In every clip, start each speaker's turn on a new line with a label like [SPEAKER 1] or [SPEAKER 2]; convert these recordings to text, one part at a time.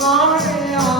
[SPEAKER 1] 妈呀？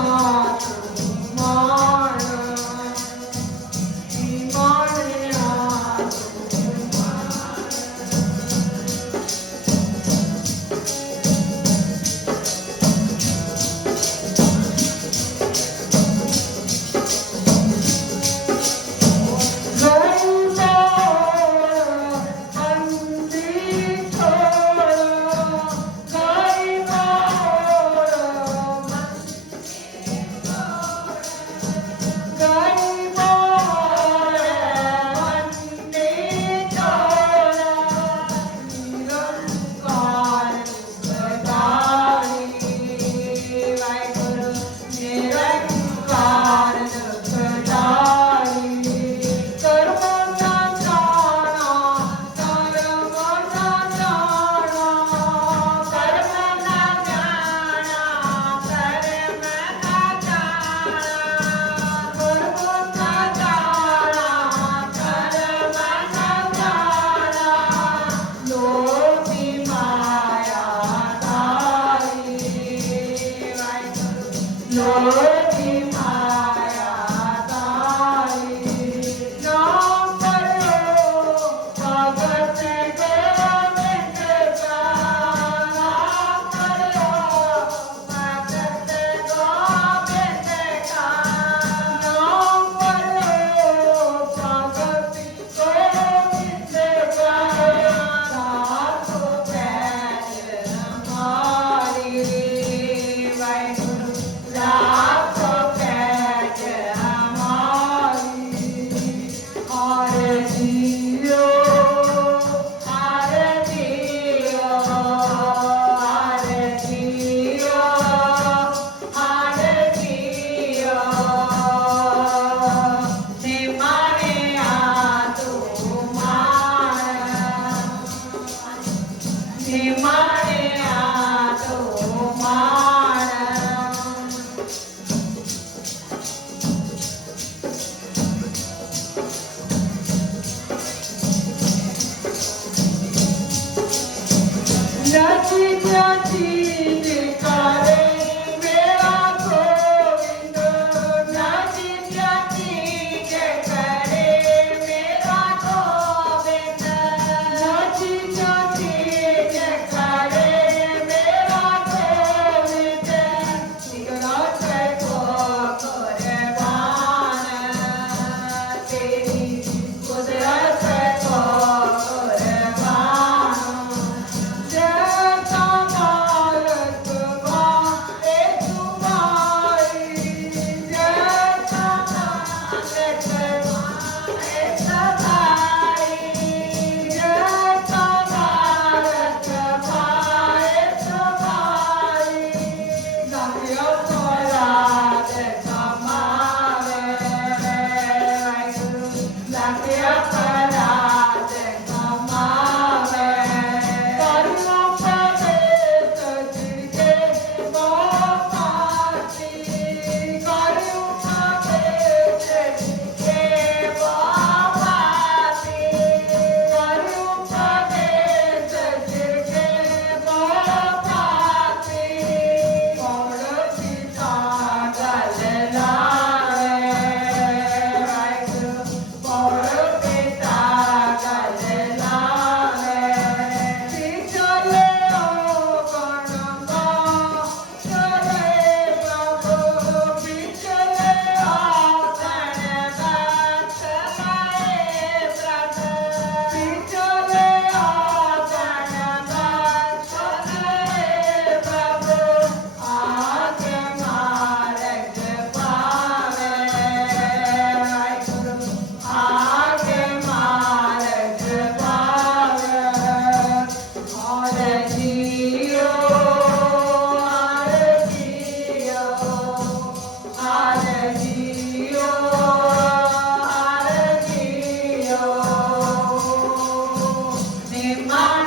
[SPEAKER 1] you.